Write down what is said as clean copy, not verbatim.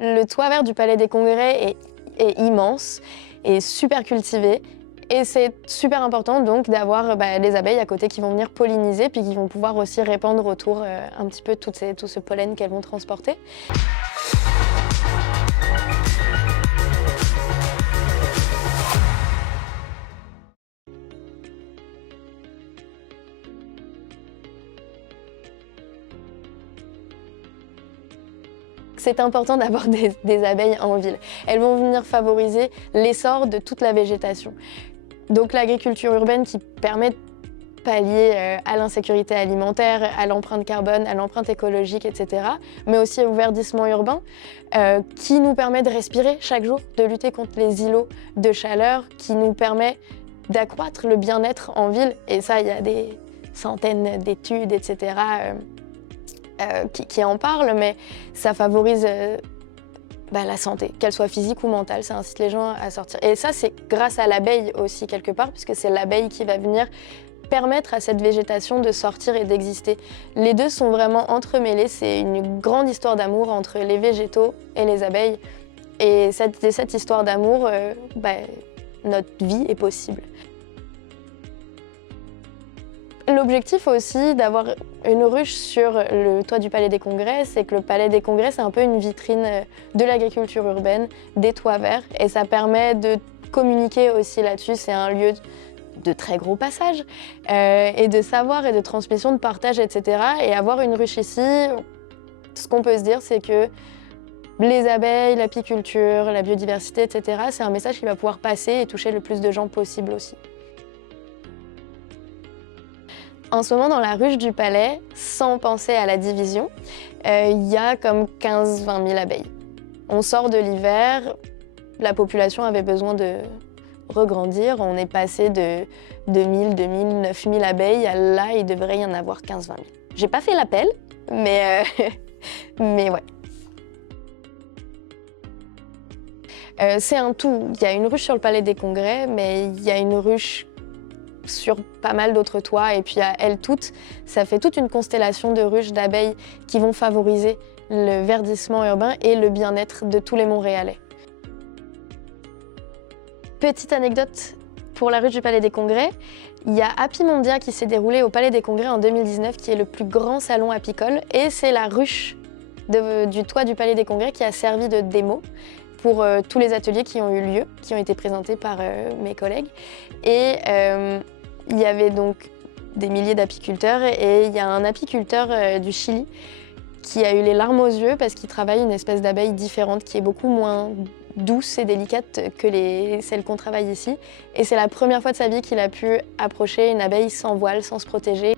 Le toit vert du Palais des Congrès est immense et super cultivé. Et c'est super important donc d'avoir les abeilles à côté qui vont venir polliniser puis qui vont pouvoir aussi répandre autour un petit peu tout ce pollen qu'elles vont transporter. C'est important d'avoir des abeilles en ville. Elles vont venir favoriser l'essor de toute la végétation. Donc l'agriculture urbaine qui permet de pallier à l'insécurité alimentaire, à l'empreinte carbone, à l'empreinte écologique, etc. Mais aussi au verdissement urbain qui nous permet de respirer chaque jour, de lutter contre les îlots de chaleur, qui nous permet d'accroître le bien-être en ville. Et ça, il y a des centaines d'études, etc. Qui en parlent, mais ça favorise la santé, qu'elle soit physique ou mentale. Ça incite les gens à sortir. Et ça, c'est grâce à l'abeille aussi, quelque part, puisque c'est l'abeille qui va venir permettre à cette végétation de sortir et d'exister. Les deux sont vraiment entremêlés. C'est une grande histoire d'amour entre les végétaux et les abeilles. Et cette histoire d'amour, notre vie est possible. L'objectif aussi d'avoir une ruche sur le toit du Palais des Congrès, c'est que le Palais des Congrès, c'est un peu une vitrine de l'agriculture urbaine, des toits verts, et ça permet de communiquer aussi là-dessus. C'est un lieu de très gros passage, et de savoir et de transmission, de partage, etc. Et avoir une ruche ici, ce qu'on peut se dire, c'est que les abeilles, l'apiculture, la biodiversité, etc., c'est un message qui va pouvoir passer et toucher le plus de gens possible aussi. En ce moment, dans la ruche du Palais, sans penser à la division, il y a comme 15-20 000 abeilles. On sort de l'hiver, la population avait besoin de regrandir. On est passé de 2000, 2000, 9000 abeilles à là, il devrait y en avoir 15-20 000. J'ai pas fait l'appel, mais ouais. C'est un tout. Il y a une ruche sur le Palais des Congrès, mais il y a une ruche sur pas mal d'autres toits, et puis à elles toutes, ça fait toute une constellation de ruches d'abeilles qui vont favoriser le verdissement urbain et le bien-être de tous les Montréalais. Petite anecdote pour la ruche du Palais des Congrès, il y a Apimondia qui s'est déroulé au Palais des Congrès en 2019, qui est le plus grand salon apicole, et c'est la ruche du toit du Palais des Congrès qui a servi de démo pour tous les ateliers qui ont eu lieu, qui ont été présentés par mes collègues. Et il y avait donc des milliers d'apiculteurs, et il y a un apiculteur du Chili qui a eu les larmes aux yeux parce qu'il travaille une espèce d'abeille différente qui est beaucoup moins douce et délicate que celles qu'on travaille ici. Et c'est la première fois de sa vie qu'il a pu approcher une abeille sans voile, sans se protéger.